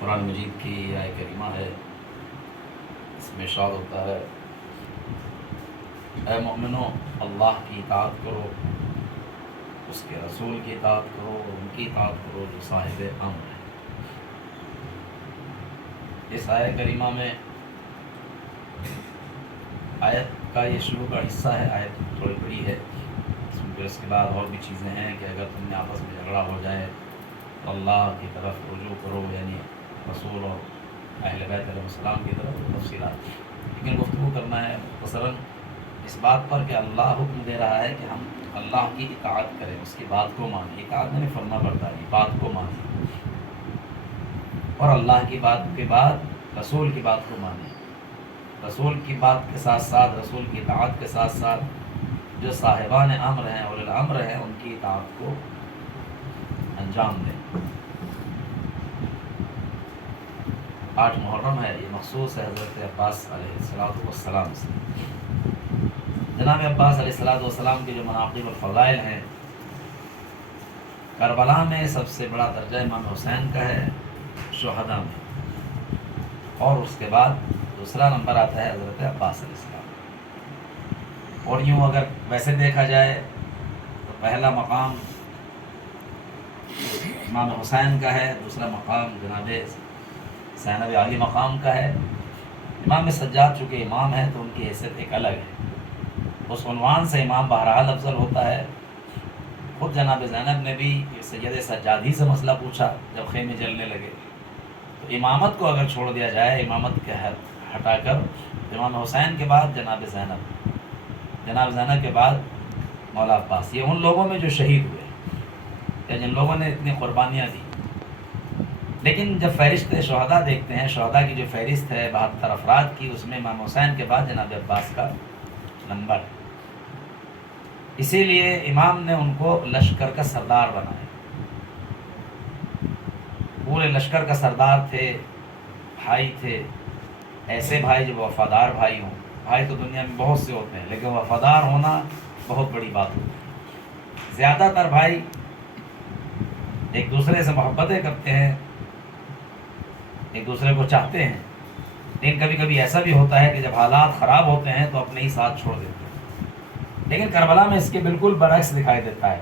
قرآن مجید کی آیت کریمہ ہے، اس میں ارشاد ہوتا ہے اے مومنو اللہ کی اطاعت کرو، اس کے رسول کی اطاعت کرو، ان کی اطاعت کرو جو صاحب امر ہے۔ اس آیت کریمہ میں آیت کا یہ شروع کا حصہ ہے، آیت تھوڑی بڑی ہے، پھر اس کے بعد اور بھی چیزیں ہیں کہ اگر تم میں آپس میں جھگڑا ہو جائے تو اللہ کی طرف رجوع کرو، یعنی رسول اور اہل بیت علیہ السلام کی طرف تفصیلات۔ لیکن گفتگو کرنا ہے مختصراً اس بات پر کہ اللہ حکم دے رہا ہے کہ ہم اللہ کی اطاعت کریں، اس کی بات کو مانیں۔ اطاعت میں فرما پڑتا ہے، بات کو مانیں، اور اللہ کی بات کے بعد رسول کی بات کو مانیں۔ رسول کی بات کے ساتھ ساتھ، رسول کی اطاعت کے ساتھ ساتھ جو صاحبان امر ہیں، اولی الامر ہیں، ان کی اطاعت کو انجام دیں۔ 8 محرم ہے، یہ مخصوص ہے حضرت عباس علیہ السلام سے۔ جناب عباس علیہ السلام کے جو مناقب اور فضائل ہیں، کربلا میں سب سے بڑا درجہ امام حسین کا ہے شہداء میں، اور اس کے بعد دوسرا نمبر آتا ہے حضرت عباس علیہ السلام۔ اور یوں اگر ویسے دیکھا جائے تو پہلا مقام امام حسین کا ہے، دوسرا مقام جناب زینب عالی مقام کا ہے۔ امام سجاد چونکہ امام ہے تو ان کی حیثیت ایک الگ ہے، اس عنوان سے امام بہرحال افضل ہوتا ہے۔ خود جناب زینب نے بھی سید سجاد ہی سے مسئلہ پوچھا جب خیمے جلنے لگے، تو امامت کو اگر چھوڑ دیا جائے، امامت کے ہٹا کر امام حسین کے بعد جناب زینب کے بعد مولا عباس، یہ ان لوگوں میں جو شہید ہوئے یا جن لوگوں نے اتنی قربانیاں دی۔ لیکن جب فہرست شہداء دیکھتے ہیں، شہداء کی جو فہرست ہے 72 افراد کی، اس میں امام حسین کے بعد جناب عباس کا نمبر ہے۔ اسی لیے امام نے ان کو لشکر کا سردار بنایا، پورے لشکر کا سردار تھے، بھائی تھے، ایسے بھائی جو وفادار بھائی ہوں۔ بھائی تو دنیا میں بہت سے ہوتے ہیں، لیکن وفادار ہونا بہت بڑی بات ہوتی ہے۔ زیادہ تر بھائی ایک دوسرے سے محبتیں کرتے ہیں، ایک دوسرے کو چاہتے ہیں، لیکن کبھی کبھی ایسا بھی ہوتا ہے کہ جب حالات خراب ہوتے ہیں تو اپنے ہی ساتھ چھوڑ دیتے ہیں۔ لیکن کربلا میں اس کے بالکل برعکس دکھائی دیتا ہے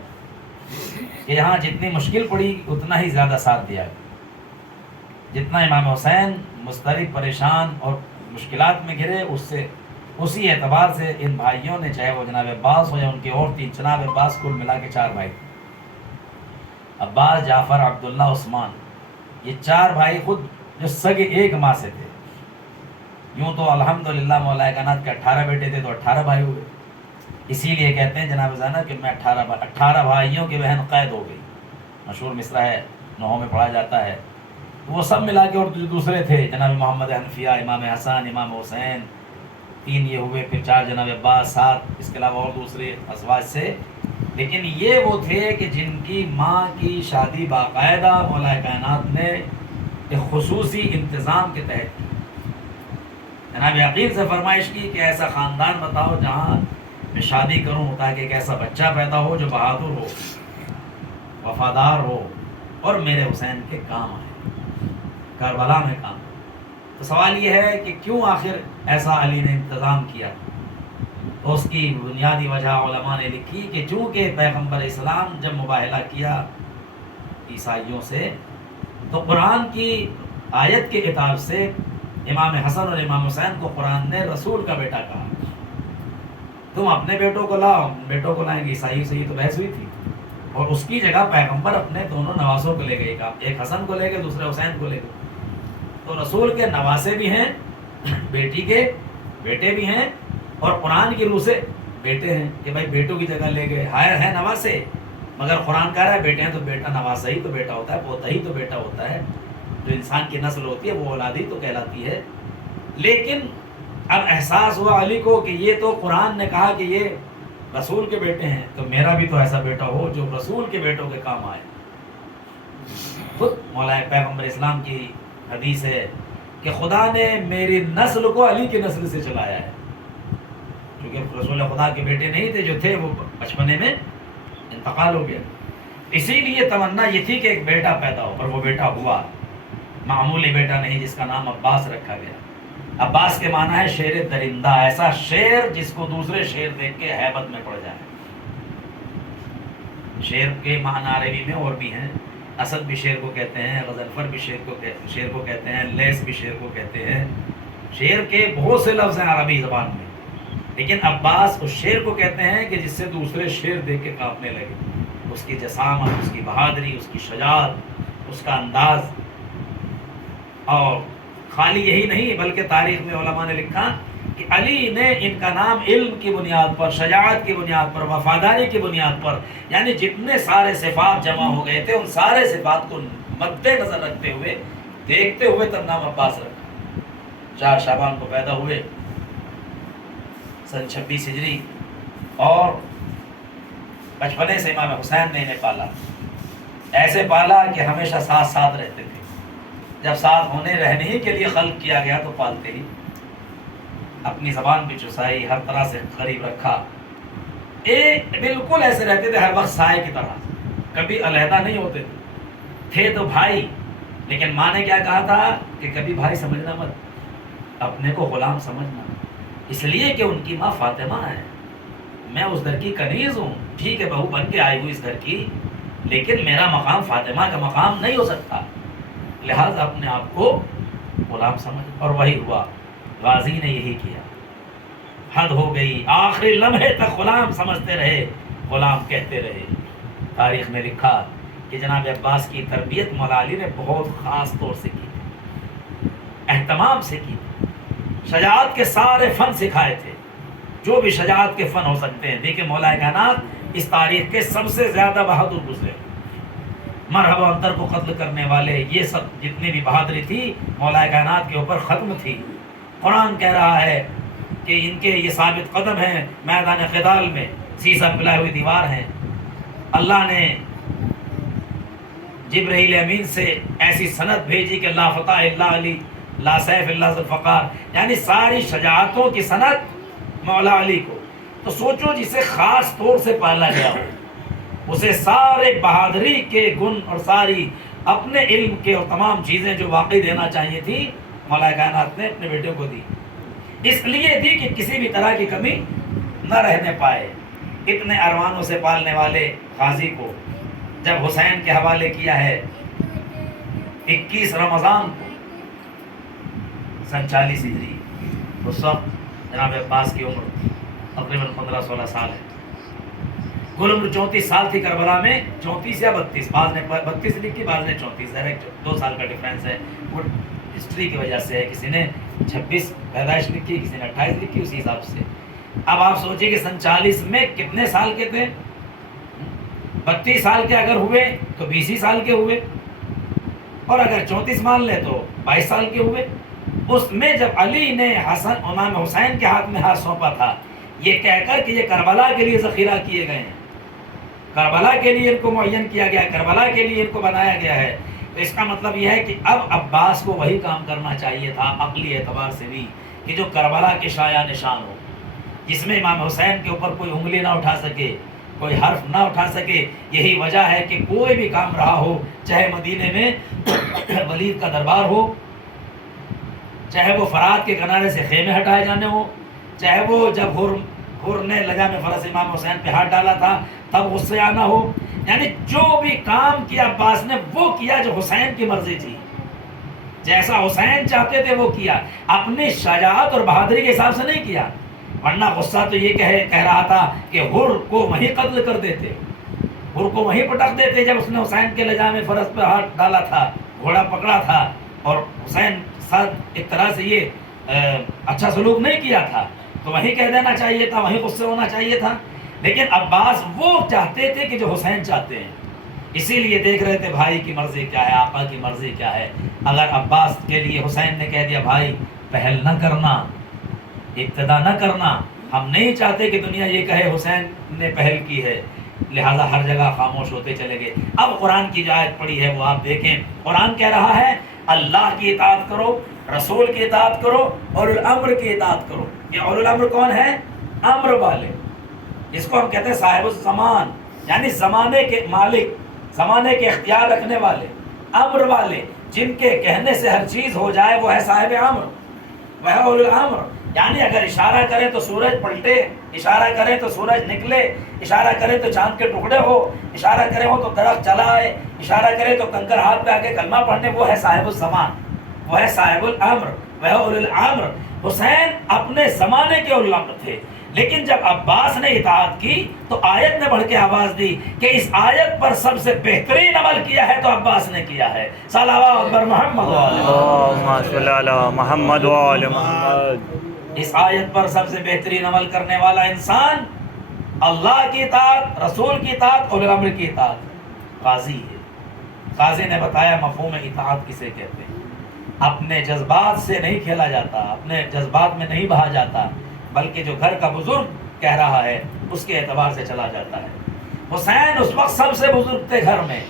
کہ یہاں جتنی مشکل پڑی اتنا ہی زیادہ ساتھ دیا گیا۔ جتنا امام حسین مضطرب، پریشان اور مشکلات میں گرے، اسی اعتبار سے ان بھائیوں نے، چاہے وہ جناب عباس ہو یا ان کے اور 3 جناب عباس، کل ملا کے 4 بھائی، عباس، جعفر، عبداللہ، عثمان، یہ 4 بھائی خود جو سگے ایک ماں سے تھے۔ یوں تو الحمدللہ مولا کائنات کے 18 بیٹے تھے تو 18 بھائی ہوئے۔ اسی لیے کہتے ہیں جناب زینب کہ میں 18 بھائیوں کی بہن قید ہو گئی، مشہور مصرع ہے، نحو میں پڑھا جاتا ہے۔ وہ سب ملا کے، اور جو دوسرے تھے جناب محمد حنفیہ، امام حسن، امام حسین، 3 یہ ہوئے، پھر 4 جناب عباس، 7 اس کے علاوہ اور دوسرے ازواج سے۔ لیکن یہ وہ تھے کہ جن کی ماں کی شادی باقاعدہ مولا کائنات نے ایک خصوصی انتظام کے تحت کی۔ جناب یقین سے فرمائش کی کہ ایسا خاندان بتاؤ جہاں میں شادی کروں تاکہ ایک ایسا بچہ پیدا ہو جو بہادر ہو، وفادار ہو، اور میرے حسین کے کام آئے، کربلا میں کام۔ تو سوال یہ ہے کہ کیوں آخر ایسا علی نے انتظام کیا؟ تو اس کی بنیادی وجہ علماء نے لکھی کہ چونکہ پیغمبر اسلام جب مباہلہ کیا عیسائیوں سے، تو قرآن کی آیت کے کتاب سے امام حسن اور امام حسین کو قرآن نے رسول کا بیٹا کہا۔ تم اپنے بیٹوں کو لاؤ، بیٹوں کو لائیں گے، عیسائیوں سے یہ تو بحث ہوئی تھی، اور اس کی جگہ پیغمبر اپنے دونوں نواسوں کو لے گئے، ایک حسن کو لے گئے، دوسرے حسین کو لے گئے۔ تو رسول کے نواسے بھی ہیں، بیٹی کے بیٹے بھی ہیں، اور قرآن کی روح سے بیٹے ہیں کہ بھائی بیٹوں کی جگہ لے گئے۔ ہائر ہے نواسے، مگر قرآن کہہ رہا ہے بیٹے ہیں تو بیٹا، نواسا ہی تو بیٹا ہوتا ہے، پوتا ہی تو بیٹا ہوتا ہے، جو انسان کی نسل ہوتی ہے وہ اولاد ہی تو کہلاتی ہے۔ لیکن اب احساس ہوا علی کو کہ یہ تو قرآن نے کہا کہ یہ رسول کے بیٹے ہیں، تو میرا بھی تو ایسا بیٹا ہو جو رسول کے بیٹوں کے کام آئے۔ خود مولا پیغمبر اسلام کی حدیث ہے کہ خدا نے میری نسل کو علی کی نسل سے چلایا ہے، کیونکہ رسول خدا کے بیٹے نہیں تھے، جو تھے وہ بچپنے میں انتقال ہو گیا۔ اسی لیے تمنا یہ تھی کہ ایک بیٹا پیدا ہو، اور وہ بیٹا ہوا۔ معمولی بیٹا نہیں جس کا نام عباس رکھا گیا۔ عباس کے معنی ہے شیر درندہ، ایسا شیر جس کو دوسرے شیر دیکھ کے ہیبت میں پڑ جائے۔ شیر کے معنی عربی میں اور بھی ہیں، اسد بھی شیر کو کہتے ہیں، غضنفر بھی شیر کو کہتے ہیں، لیس بھی شیر کو کہتے ہیں۔ شیر کے بہت سے لفظ ہیں عربی زبان میں، لیکن عباس اس شیر کو کہتے ہیں کہ جس سے دوسرے شیر دیکھ کے کانپنے لگے، اس کی جسامت، اس کی بہادری، اس کی شجاعت، اس کا انداز۔ اور خالی یہی نہیں بلکہ تاریخ میں علماء نے لکھا کہ علی نے ان کا نام علم کی بنیاد پر، شجاعت کی بنیاد پر، وفاداری کی بنیاد پر، یعنی جتنے سارے صفات جمع ہو گئے تھے ان سارے صفات کو مد نظر رکھتے ہوئے، دیکھتے ہوئے تب نام عباس رکھا۔ 4 شعبان کو پیدا ہوئے سن 26 ہجری، اور بچپنے سے امام حسین نے انہیں پالا، ایسے پالا کہ ہمیشہ ساتھ ساتھ رہتے تھے۔ جب ساتھ ہونے رہنے ہی کے لیے خلق کیا گیا تو پالتے ہی، اپنی زبان بھی چسائی، ہر طرح سے قریب رکھا۔ بالکل ایسے رہتے تھے ہر وقت سائے کی طرح، کبھی علیحدہ نہیں ہوتے تھے تو بھائی، لیکن ماں نے کیا کہا تھا کہ کبھی بھائی سمجھنا مت، اپنے کو غلام سمجھنا، اس لیے کہ ان کی ماں فاطمہ ہے، میں اس گھر کی کنیز ہوں، ٹھیک ہے بہو بن کے آئی ہوئی اس گھر کی، لیکن میرا مقام فاطمہ کا مقام نہیں ہو سکتا، لہذا اپنے آپ کو غلام سمجھ۔ اور وہی ہوا، غازی نے یہی کیا، حد ہو گئی، آخری لمحے تک غلام سمجھتے رہے، غلام کہتے رہے۔ تاریخ میں لکھا کہ جناب عباس کی تربیت مولا علی نے بہت خاص طور سے کی، اہتمام سے کی، شجاعت کے سارے فن سکھائے تھے، جو بھی شجاعت کے فن ہو سکتے ہیں۔ دیکھیں مولا کائنات اس تاریخ کے سب سے زیادہ بہادر گزرے، مرحبا انتر کو قتل کرنے والے، یہ سب جتنی بھی بہادری تھی مولا کائنات کے اوپر ختم تھی۔ قرآن کہہ رہا ہے کہ ان کے یہ ثابت قدم ہیں میدان قتال میں، سیسا پلائے ہوئی دیوار ہیں۔ اللہ نے جبرائیل امین سے ایسی سند بھیجی کہ لا فتح الا علی، لا سیف الا ذو الفقار، یعنی ساری شجاعتوں کی سند مولا علی کو۔ تو سوچو جسے خاص طور سے پالا گیا ہو، اسے سارے بہادری کے گن اور ساری اپنے علم کے اور تمام چیزیں جو واقعی دینا چاہیے تھی مولا کائنات نے اپنے بیٹے کو دی، اس لیے دی کہ کسی بھی طرح کی کمی نہ رہنے پائے۔ اتنے ارمانوں سے پالنے والے غازی کو جب حسین کے حوالے کیا ہے 21 رمضان کو سن 40 ہجری، اس وقت جناب عباس کی عمر تقریباً 15-16 سال ہے، کل عمر 34 سال تھی کربلا میں، 34 یا 32، بعض نے 32 لکھی، بعض نے 34، ڈائریکٹ 2 سال کا ڈفرینس ہے، وہ ہسٹری کی وجہ سے ہے، کسی نے 26 پیدائش لکھی، کسی نے 28 لکھی، اسی حساب سے۔ اب آپ سوچیں کہ سن 40 میں کتنے سال کے تھے، 32 سال کے اگر ہوئے تو 20 ہی سال کے ہوئے، اور اگر 34 مان لے تو 22 سال کے ہوئے۔ اس میں جب علی نے امام حسین کے ہاتھ میں ہاتھ سونپا تھا، یہ کہہ کر کہ یہ کربلا کے لیے ذخیرہ کیے گئے ہیں، کربلا کے لیے ان کو معین کیا گیا ہے، کربلا کے لیے ان کو بنایا گیا ہے، تو اس کا مطلب یہ ہے کہ اب عباس کو وہی کام کرنا چاہیے تھا عقلی اعتبار سے بھی، کہ جو کربلا کے شایع نشان ہو، جس میں امام حسین کے اوپر کوئی انگلی نہ اٹھا سکے، کوئی حرف نہ اٹھا سکے۔ یہی وجہ ہے کہ کوئی بھی کام رہا ہو، چاہے مدینے میں ولید کا دربار ہو، چاہے وہ فرات کے کنارے سے خیمے ہٹائے جانے ہو، چاہے وہ جب حر نے لجام فرس امام حسین پہ ہاتھ ڈالا تھا تب غصے آنا ہو، یعنی جو بھی کام کیا عباس نے وہ کیا جو حسین کی مرضی تھی، جیسا حسین چاہتے تھے وہ کیا، اپنی شجاعت اور بہادری کے حساب سے نہیں کیا، ورنہ غصہ تو یہ کہہ رہا تھا کہ حر کو وہیں قتل کر دیتے، حر کو وہیں پٹک دیتے جب اس نے حسین کے لجام فرس پہ ہاتھ ڈالا تھا، گھوڑا پکڑا تھا، اور حسین ساتھ ایک طرح سے یہ اچھا سلوک نہیں کیا تھا، تو وہیں کہہ دینا چاہیے تھا، وہیں غصے ہونا چاہیے تھا۔ لیکن عباس وہ چاہتے تھے کہ جو حسین چاہتے ہیں، اسی لیے دیکھ رہے تھے بھائی کی مرضی کیا ہے، آقا کی مرضی کیا ہے۔ اگر عباس کے لیے حسین نے کہہ دیا بھائی پہل نہ کرنا، ابتدا نہ کرنا، ہم نہیں چاہتے کہ دنیا یہ کہے حسین نے پہل کی ہے، لہذا ہر جگہ خاموش ہوتے چلے گئے۔ اب قرآن کی جو آیت پڑھی ہے وہ آپ دیکھیں، قرآن کہہ رہا ہے اللہ کی اطاعت کرو، رسول کی اطاعت کرو، اولو الامر کی اطاعت کرو۔ یہ اولو الامر کون ہے؟ امر والے، جس کو ہم کہتے ہیں صاحب الزمان، یعنی زمانے کے مالک، زمانے کے اختیار رکھنے والے، امر والے، جن کے کہنے سے ہر چیز ہو جائے وہ ہے صاحب امر، وہ ہے اولو الامر. یعنی اگر اشارہ کریں تو سورج پلٹے، اشارہ کریں تو سورج نکلے، اشارہ کریں تو چاند کے ٹکڑے ہو، اشارہ کریں ہو تو درخت چلا آئے، اشارہ کریں تو کنکر ہاتھ پہ آ کے کلمہ پڑھنے، وہ ہے صاحب الزمان، وہ ہے صاحب الامر، وہ ہے اولو الامر. حسین اپنے زمانے کے اولو الامر تھے، لیکن جب عباس نے اطاعت کی تو آیت نے بڑھ کے آواز دی کہ اس آیت پر سب سے بہترین عمل کیا ہے تو عباس نے کیا ہے. صلوات بر محمد اللہم صلی علی محمد و آل محمد. اس آیت پر سب سے بہترین عمل کرنے والا انسان اللہ کی اطاعت، رسول کی اطاعت، اولو الامر کی اطاعت قاضی ہے. قاضی نے بتایا مفہوم اطاعت کسے کہتے ہیں. اپنے جذبات سے نہیں کھیلا جاتا، اپنے جذبات میں نہیں بہا جاتا، بلکہ جو گھر کا بزرگ کہہ رہا ہے اس کے اعتبار سے چلا جاتا ہے. حسین اس وقت سب سے بزرگ تھے گھر میں،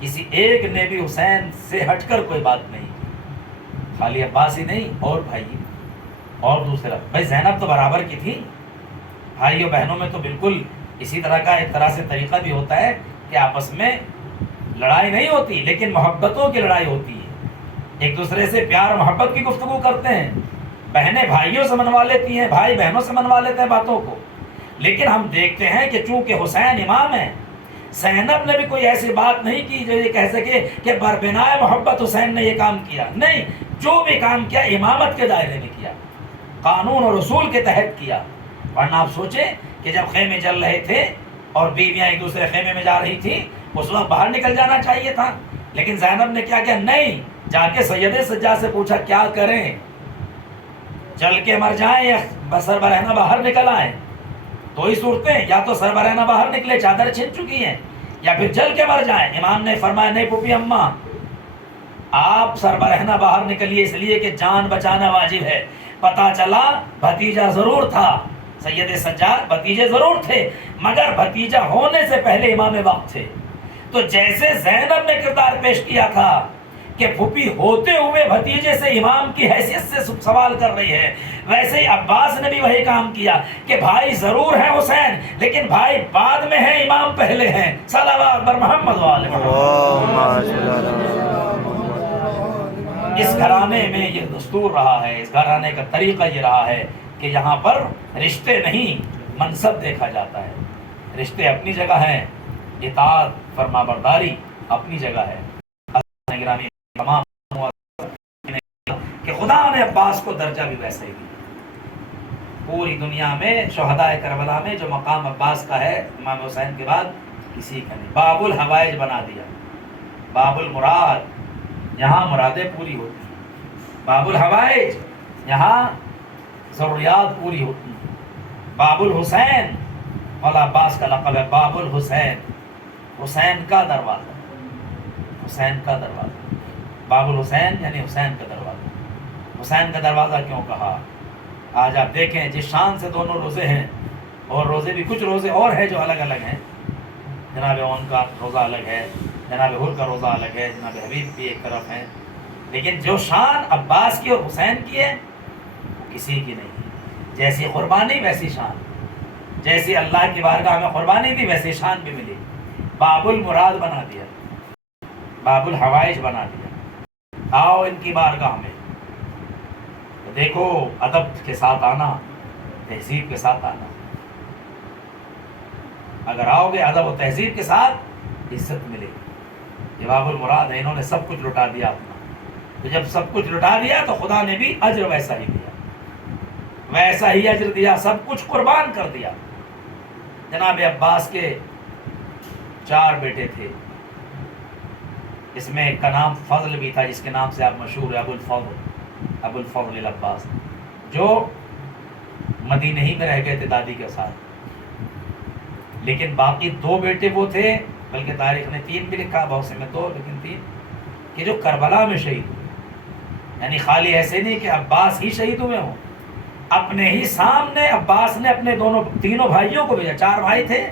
کسی ایک نے بھی حسین سے ہٹ کر کوئی بات نہیں کی. خالی عباس ہی نہیں، اور بھائی اور دوسرا بھائی زینب تو برابر کی تھی. بھائیوں بہنوں میں تو بالکل اسی طرح کا ایک طرح سے طریقہ بھی ہوتا ہے کہ آپس میں لڑائی نہیں ہوتی لیکن محبتوں کی لڑائی ہوتی ہے. ایک دوسرے سے پیار محبت کی گفتگو کرتے ہیں، بہنیں بھائیوں سے منوا لیتی ہیں، بھائی بہنوں سے منوا لیتے ہیں باتوں کو. لیکن ہم دیکھتے ہیں کہ چونکہ حسین امام ہیں، زینب نے بھی کوئی ایسی بات نہیں کی جو یہ کہہ سکے کہ بربنائے محبت حسین نے یہ کام کیا. نہیں، جو بھی کام کیا امامت کے دائرے میں کیا، قانون اور اصول کے تحت کیا. ورنہ آپ سوچیں کہ جب خیمے چل رہے تھے اور بیویاں ایک دوسرے خیمے میں جا رہی تھی اس وقت باہر نکل جانا چاہیے تھا، لیکن زینب نے کیا کیا؟ نہیں، جا کے سید سجاد سے پوچھا کیا کریں، چل کے مر جائیں یا سر برہنہ باہر نکل آئیں. دو ہی صورتیں، یا تو سر برہنہ باہر نکلے چادر چھن چکی ہیں، یا پھر جل کے مر جائیں. امام نے فرمایا نہیں پھوپھی اماں آپ سر برہنہ باہر نکلیے، اس لیے کہ جان بچانا واجب ہے. پتا چلا بھتیجا ضرور تھا، سید سجاد بھتیجے ضرور تھے مگر بھتیجا ہونے سے پہلے امام وقت تھے. تو جیسے زینب نے کردار پیش کیا تھا کہ پھوپھی ہوتے ہوئے بھتیجے سے امام کی حیثیت سے سوال کر رہی ہے، ویسے ہی عباس نے بھی وہی کام کیا کہ بھائی ضرور ہے حسین لیکن بھائی بعد میں ہیں، امام پہلے ہیں. صلوات بر محمد و آل محمد. اس گھرانے میں یہ دستور رہا ہے، اس گھرانے کا طریقہ یہ رہا ہے کہ یہاں پر رشتے نہیں منصب دیکھا جاتا ہے. رشتے اپنی جگہ ہیں، اطاعت فرما برداری اپنی جگہ ہے. نگرانی تمام کہ خدا نے عباس کو درجہ بھی ویسا ہی دیا. پوری دنیا میں شہداء کربلا میں جو مقام عباس کا ہے امام حسین کے بعد کسی کا نہیں. باب الحوائج بنا دیا، باب المراد، یہاں مرادیں پوری ہوتی ہیں. باب الحوائج، یہاں ضروریات پوری ہوتی ہیں. باب الحسین، مولا عباس کا لقب ہے باب الحسین، حسین کا دروازہ، حسین کا دروازہ. باب الحسین یعنی حسین کا دروازہ. حسین کا دروازہ کیوں کہا؟ آج آپ دیکھیں جس شان سے دونوں روزے ہیں، اور روزے بھی کچھ روزے اور ہیں جو الگ الگ ہیں. جناب اون کا روزہ الگ ہے، جناب حر کا روزہ الگ ہے، جناب حبیب کی ایک طرف ہے، لیکن جو شان عباس کی اور حسین کی ہے وہ کسی کی نہیں. جیسی قربانی ویسی شان، جیسی اللہ کی بارگاہ میں قربانی دی ویسی شان بھی ملی. باب المراد بنا دیا، باب الحوائج بنا دیا. آؤ ان کی بارگاہ میں تو دیکھو ادب کے ساتھ آنا، تہذیب کے ساتھ آنا. اگر آؤ گے ادب و تہذیب کے ساتھ عزت ملے گی. یہ باب المراد ہے. انہوں نے سب کچھ لٹا دیا اپنا، تو جب سب کچھ لٹا دیا تو خدا نے بھی اجر ویسا ہی دیا، ویسا ہی اجر دیا، سب کچھ قربان کر دیا. جناب عباس کے 4 بیٹے تھے، اس میں ایک کا نام فضل بھی تھا جس کے نام سے آپ مشہور ہے، ابو الفضل، ابو الفضل العباس، جو مدینہ ہی میں رہ گئے تھے دادی کے ساتھ. لیکن باقی 2 بیٹے وہ تھے، بلکہ تاریخ نے 3 بھی لکھا، بہت سے میں 2 لیکن 3، کہ جو کربلا میں شہید ہوئے. یعنی خالی ایسے نہیں کہ عباس ہی شہید ہوئے ہوں، اپنے ہی سامنے عباس نے اپنے تینوں بھائیوں کو بھیجا. 4 بھائی تھے،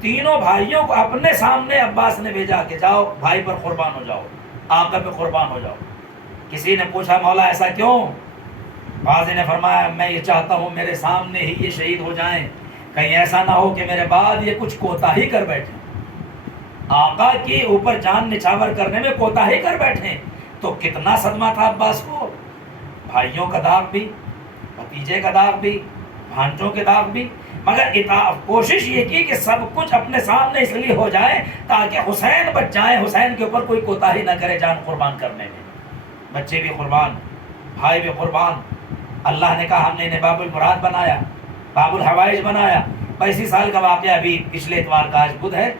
تینوں بھائیوں کو اپنے سامنے عباس نے بھیجا کہ جاؤ بھائی پر قربان ہو جاؤ، آقا پہ قربان ہو جاؤ. کسی نے پوچھا مولا ایسا کیوں؟ غازی نے فرمایا میں یہ چاہتا ہوں میرے سامنے ہی یہ شہید ہو جائیں، کہیں ایسا نہ ہو کہ میرے بعد یہ کچھ کوتاہی کر بیٹھے. آقا کے اوپر جان نچھاور کرنے میں کوتاہی کر بیٹھے. تو کتنا صدمہ تھا عباس کو. بھائیوں کا داغ بھی, بھتیجے کا داغ بھی, بھانجوں کے داغ بھی, مگر کوشش یہ کی کہ سب کچھ اپنے سامنے اس لیے ہو جائے تاکہ حسین بچ جائے, حسین کے اوپر کوئی کوتاہی نہ کرے جان قربان کرنے میں. بچے بھی قربان, بھائی بھی قربان. اللہ نے کہا ہم نے انہیں باب المراد بنایا, باب الحوائج بنایا. 85 سال کا واقعہ ابھی پچھلے اتوار کا, آج بدھ ہے,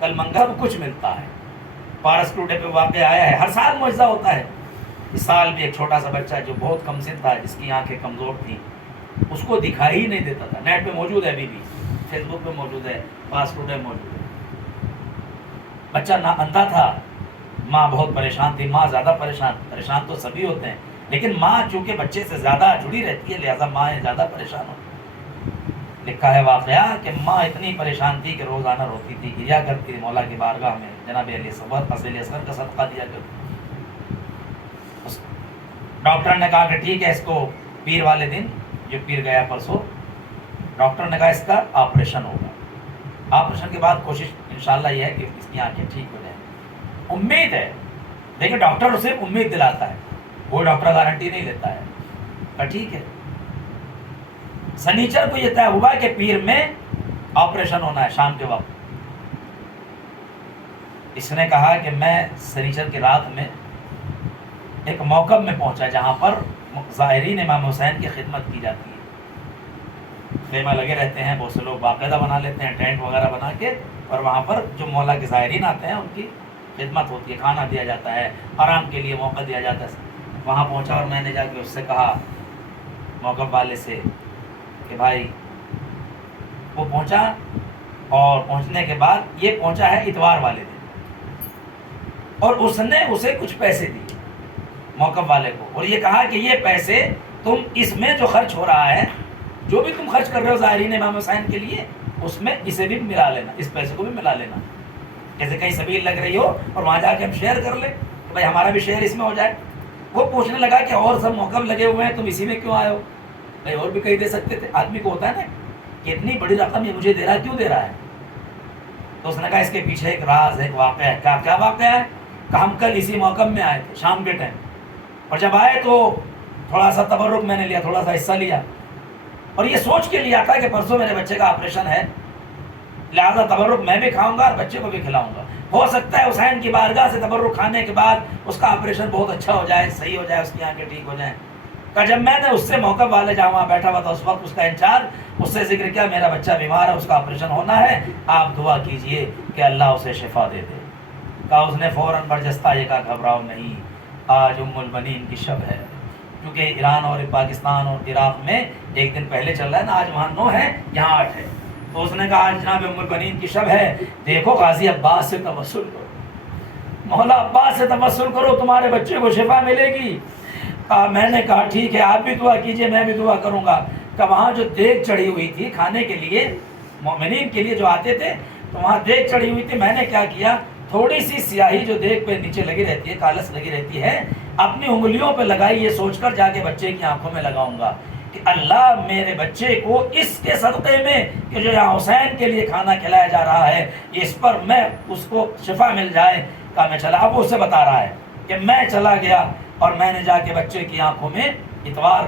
کل منگل, سب کچھ ملتا ہے. پارس ٹوڈے پہ واقعہ آیا ہے. ہر سال معجزہ ہوتا ہے. اس سال بھی ایک چھوٹا سا بچہ جو بہت کم سن تھا, جس کی آنکھیں کمزور تھیں, اس کو دکھائی ہی نہیں دیتا تھا. نیٹ پہ موجود ہے, ابھی بھی فیس بک پہ موجود ہے, پاس ٹوڈے موجود ہے. بچہ نہ اندھا تھا, ماں بہت پریشان تھی. ماں زیادہ پریشان تو سبھی ہوتے ہیں, لیکن ماں چونکہ بچے سے زیادہ جڑی رہتی ہے, لہذا ماں زیادہ پریشان ہوتی ہے. لکھا ہے واقعہ کہ ماں اتنی پریشان تھی کہ روزانہ روتی تھی, گریا کرتی تھی مولا کی بارگاہ میں, جناب علی اصغر کا صدقہ دیا کرتی. ڈاکٹر نے کہا کہ ٹھیک ہے, اس کو پیر والے دن, جو پیر گیا پرسوں, ڈاکٹر نے کہا اس کا آپریشن ہوگا. آپریشن کے بعد کوشش انشاءاللہ یہ ہے کہ اس کی آنکھیں ٹھیک ہو جائیں. امید ہے, دیکھیں ڈاکٹر اسے امید دلاتا ہے, وہ ڈاکٹر گارنٹی نہیں دیتا ہے. کہا ٹھیک ہے. سنیچر کو یہ طے ہوا کہ پیر میں آپریشن ہونا ہے شام کے وقت. اس نے کہا کہ میں سنیچر کی رات میں ایک موقف میں پہنچا جہاں پر زائرین امام حسین کی خدمت کی جاتی ہے. خیمہ لگے رہتے ہیں, بہت سے لوگ باقاعدہ بنا لیتے ہیں ٹینٹ وغیرہ بنا کے, اور وہاں پر جو مولا کے زائرین آتے ہیں ان کی خدمت ہوتی ہے, کھانا دیا جاتا ہے, آرام کے لیے موقع دیا جاتا ہے. وہاں پہنچا اور میں نے جا کے اس سے کہا, موقف والے سے, کہ بھائی, وہ پہنچا اور پہنچنے کے بعد یہ پہنچا ہے اتوار والے دن, اور اس نے اسے کچھ پیسے دیے موقف والے کو, اور یہ کہا کہ یہ پیسے تم اس میں جو خرچ ہو رہا ہے, جو بھی تم خرچ کر رہے ہو زائرین امام حسین کے لیے, اس میں اسے بھی ملا لینا, اس پیسے کو بھی ملا لینا. جیسے کہیں سبیل لگ رہی ہو اور وہاں جا کے ہم شیئر کر لیں, تو بھائی ہمارا بھی شیئر اس میں ہو جائے. وہ پوچھنے لگا کہ اور سب موقف لگے ہوئے ہیں, تم اسی میں کیوں آئے ہو؟ بھائی اور بھی کہیں دے سکتے تھے. آدمی کو ہوتا ہے نا کہ اتنی بڑی رقم یہ مجھے دے رہا ہے, کیوں دے رہا ہے؟ تو اس نے کہا اس کے پیچھے ایک راز ہے, ایک واقعہ ہے. کیا واقعہ ہے؟ کہ ہم کل اسی موقع میں آئے تھے شام کے ٹائم, اور جب آئے تو تھوڑا سا تبرک میں نے لیا, تھوڑا سا حصہ لیا, اور یہ سوچ کے لیا تھا کہ پرسوں میرے بچے کا آپریشن ہے, لہٰذا تبرک میں بھی کھاؤں گا اور بچے کو بھی کھلاؤں گا. ہو سکتا ہے حسین کی بارگاہ سے تبرک کھانے کے بعد اس کا آپریشن بہت اچھا ہو جائے, صحیح ہو جائے, اس کی آنکھیں ٹھیک ہو جائیں. کہ جب میں نے اس سے موقع والے جہاں وہاں بیٹھا ہوا تھا, اس وقت اس کا انچارج, اس سے ذکر کیا, میرا بچہ بیمار ہے, اس کا آپریشن ہونا ہے, آپ دعا کیجئے کہ اللہ اسے شفا دے دے. کہا اس نے فوراً برجستہ یہ کہا, گھبراؤ نہیں, آج ام البنین کی شب ہے. کیونکہ ایران اور پاکستان اور عراق میں ایک دن پہلے چل رہا ہے نا, آج وہاں 9 ہے, یہاں 8 ہے. تو اس نے کہا آج جناب ام البنین کی شب ہے, دیکھو غازی عباس سے توسل کرو, مولا عباس سے توسل کرو, تمہارے بچے کو شفا ملے گی. میں نے کہا ٹھیک ہے, آپ بھی دعا کیجئے, میں بھی دعا کروں گا. کہ وہاں جو دیگ چڑھی ہوئی تھی کھانے کے لیے, مومنین کے لیے جو آتے تھے, تو وہاں دیگ چڑھی ہوئی تھی. میں نے کیا کیا, تھوڑی سی سیاہی جو دیگ پہ نیچے لگی رہتی ہے, کالس لگی رہتی ہے, اپنی انگلیوں پہ لگائی, یہ سوچ کر جا کے بچے کی آنکھوں میں لگاؤں گا کہ اللہ میرے بچے کو اس کے صدقے میں, کہ جو یہاں حسین کے لیے کھانا کھلایا جا رہا ہے, اس پر میں اس کو شفا مل جائے. کہا میں چلا. اب اسے بتا رہا ہے کہ میں چلا گیا اور میں نے جا کے بچے کی آنکھوں میں اتوار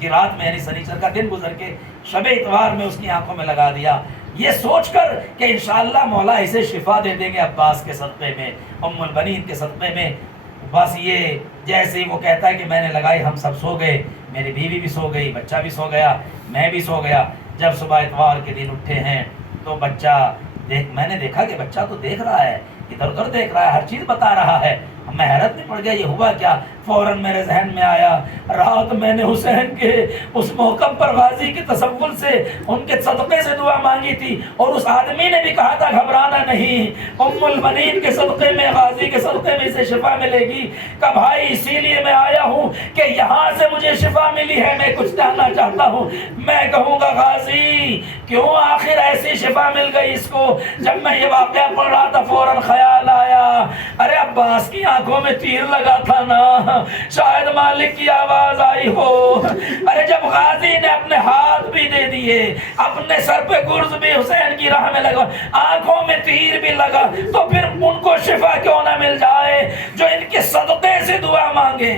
کی رات میں, یعنی سنیچر کا دن گزر کے شب اتوار میں اس کی آنکھوں میں لگا دیا, یہ سوچ کر کہ انشاءاللہ مولا اسے شفا دے دیں گے عباس کے صدقے میں, ام البنین کے صدقے میں. بس یہ جیسے ہی وہ کہتا ہے کہ میں نے لگائی, ہم سب سو گئے, میری بیوی بھی سو گئی, بچہ بھی سو گیا, میں بھی سو گیا. جب صبح اتوار کے دن اٹھے ہیں تو بچہ میں نے دیکھا کہ بچہ تو دیکھ رہا ہے, ادھر ادھر دیکھ رہا ہے, ہر چیز بتا رہا ہے. میں حیرت میں پڑ گیا, یہ ہوا کیا؟ فوراً میرے ذہن میں آیا, رات میں نے حسین کے اس موقع پر غازی کے تصول سے, ان کے صدقے سے دعا مانگی تھی, اور اس آدمی نے بھی کہا تھا گھبرانا نہیں, ام البنین کے صدقے میں, غازی کے صدقے میں اسے شفا ملے گی. کہ بھائی اسی لیے میں آیا ہوں کہ یہاں سے مجھے شفا ملی ہے, میں کچھ جاننا چاہتا ہوں. میں کہوں گا غازی کیوں آخر ایسی شفا مل گئی اس کو؟ جب میں یہ واقعہ پڑھ رہا تھا فوراً خیال آیا, ارے عباس کی آنکھوں میں تیر لگا تھا نا، شاید مالک کی آواز آئی ہو۔ ارے جب غازی نے اپنے ہاتھ بھی دے دیے، اپنے سر پہ گرز بھی حسین کی راہ میں لگا، آنکھوں میں تیر بھی لگا، تو پھر ان کو شفا کیوں نہ مل جائے جو ان کے صدقے سے دعا مانگے۔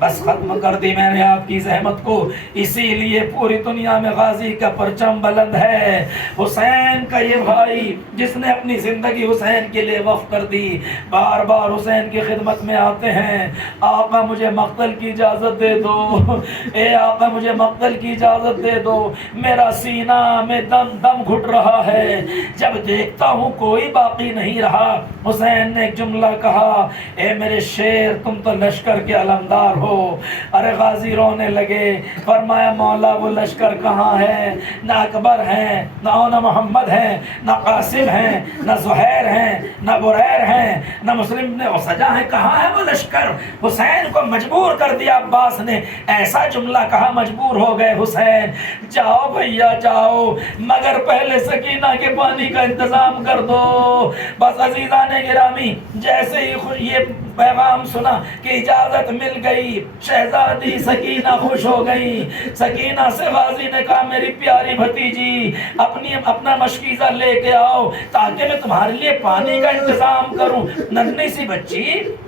بس ختم کر دی میں نے آپ کی زحمت کو، اسی لیے پوری دنیا میں غازی کا پرچم بلند ہے، حسین کا یہ بھائی جس نے اپنی زندگی حسین کے لیے وقف کر دی، بار بار حسین کی خدمت میں آتے ہیں، آقا مجھے مقتل کی اجازت دے دو، اے آقا مجھے مقتل کی اجازت دے دو، میرا سینہ میں دم گھٹ رہا ہے، جب دیکھتا ہوں کوئی باقی نہیں رہا، حسین نے ایک جملہ کہا، اے میرے شیر تم تو لشکر کے علمدار ہو۔ ارے غازی رونے لگے، فرمایا مولا وہ لشکر کہاں ہے؟ نہ اکبر ہیں، نہ محمد ہیں، نہ قاسم ہیں، نہ زہیر ہیں، نہ بریر ہیں، نہ مسلم نے سجا ہے، کہاں ہے وہ لشکر؟ حسین کو مجبور کر دیا عباس نے، ایسا جملہ کہا مجبور ہو گئے حسین، جاؤ بھیا جاؤ، مگر پہلے سکینہ کے پانی کا انتظام کر دو۔ بس عزیزان گرامی جیسے ہی یہ پیغام سنا کہ اجازت مل گئی، شہزادی سکینہ خوش ہو گئی۔ سکینہ سے غازی نے کہا میری پیاری بھتیجی اپنا مشکیزہ لے کے آؤ تاکہ میں تمہارے لیے پانی کا انتظام کروں۔ ننھی سی بچی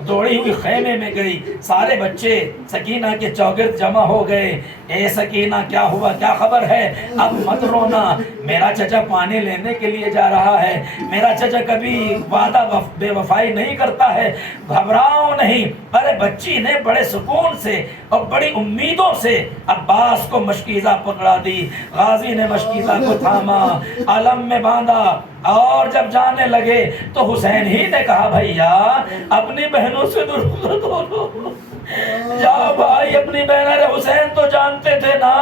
دوڑی ہوئی خیمے میں گئی، سارے بچے سکینہ کے چوگرد جمع ہو گئے، اے سکینہ کیا ہوا، کیا خبر ہے؟ اب مت رونا، میرا چچا پانی لینے کے لیے جا رہا ہے، میرا چچا کبھی وعدہ بے وفائی نہیں کرتا ہے، گھبراؤ نہیں۔ ارے بچی نے بڑے سکون سے اور بڑی امیدوں سے عباس کو مشکیزہ پکڑا دی، غازی نے مشکیزہ کو تھاما، علم میں باندھا، اور جب جانے لگے تو حسین ہی نے کہا بھیا اپنی بہنوں سے درگزر دو، جاؤ بھائی اپنی بہن۔ ارے حسین تو جانتے تھے نا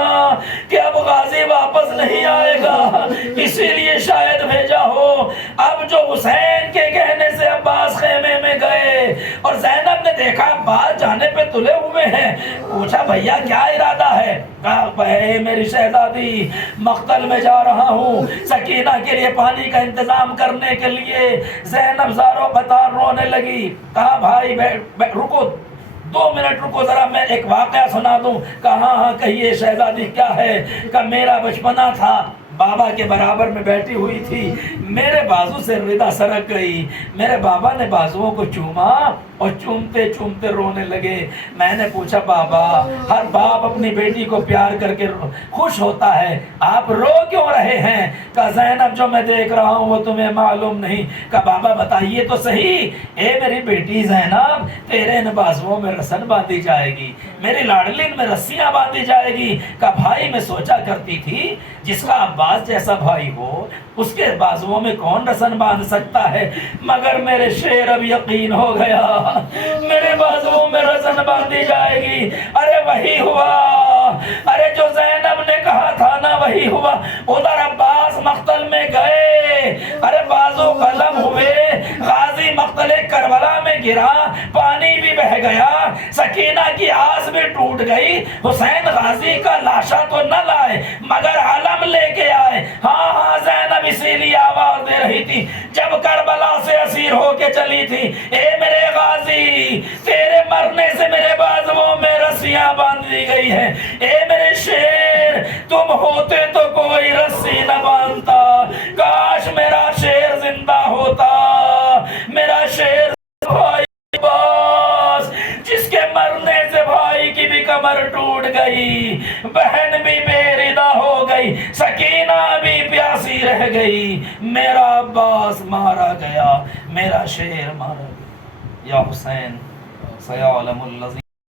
کہ اب غازی واپس نہیں آئے گا، اسی لیے شاید بھیجا ہو۔ اب جو حسین کے کہنے سے عباس خیمے میں گئے اور زینب نے دیکھا عباس جانے پہ تلے ہوئے ہیں، پوچھا بھیا کیا ارادہ ہے؟ کہا اے میری شہزادی مقتل میں جا رہا ہوں سکینہ کے لیے پانی کا انتظام کرنے کے لیے۔ زینب زارو قطار رونے لگی، کہا بھائی رکو 2 منٹ رکو ذرا میں ایک واقعہ سنا دوں۔ کہا ہاں کہیے شہزادی کیا ہے؟ کہ میرا بچپنا تھا، بابا کے برابر میں بیٹھی ہوئی تھی، میرے بازو سے ردا سرک گئی، میرے بابا نے بازوؤں کو چوما اور چومتے چومتے رونے لگے۔ میں نے پوچھا بابا ہر باپ اپنی بیٹی کو پیار کر کے خوش ہوتا ہے، آپ رو کیوں رہے ہیں؟ کہ زینب جو میں دیکھ رہا ہوں وہ تمہیں معلوم نہیں۔ کہ بابا بتائیے تو صحیح، اے میری بیٹی زینب تیرے ان بازوؤں میں رسن باندھی جائے گی، میری لاڈلین میں رسیاں باندھی جائے گی۔ کہ بھائی میں سوچا کرتی تھی جس کا عباس جیسا بھائی ہو اس کے بازوؤں میں کون رسن باندھ سکتا ہے، مگر میرے شیر اب یقین ہو گیا، میرے بازوؤں میں رسن باندھی جائے گی۔ ارے وہی ہوا، ارے جو زینب نے کہا تھا نا وہی ہوا۔ ادھر عباس مقتل میں گئے، ارے بازو قلم ہوئے، غازی مقتل کربلا میں گرا، پانی بھی بہ گیا، سکینہ کی آس بھی ٹوٹ گئی۔ حسین غازی کا لاشا تو نہ لائے مگر علم لے کے آئے۔ ہاں ہاں زینب اسی لیے آواز دے رہی تھی جب کربلا سے اسیر ہو کے چلی تھی، اے میرے غازی تیرے مرنے سے میرے بازوؤں میں رسیاں باندھ دی گئی ہیں، اے میرے شیر تم ہوتے تو کوئی رسی نہ باندھتا، کاش میرا شیر زندہ ہوتا، میرا شیر بھائی باس جس کے مرنے سے بھائی کی بھی کمر ٹوٹ گئی، بہن بھی بے ردا ہو گئی، سکینہ بھی پیاسی رہ گئی، میرا عباس مارا گیا، میرا شیر مارا گیا۔ یا حسین سیعلم الذین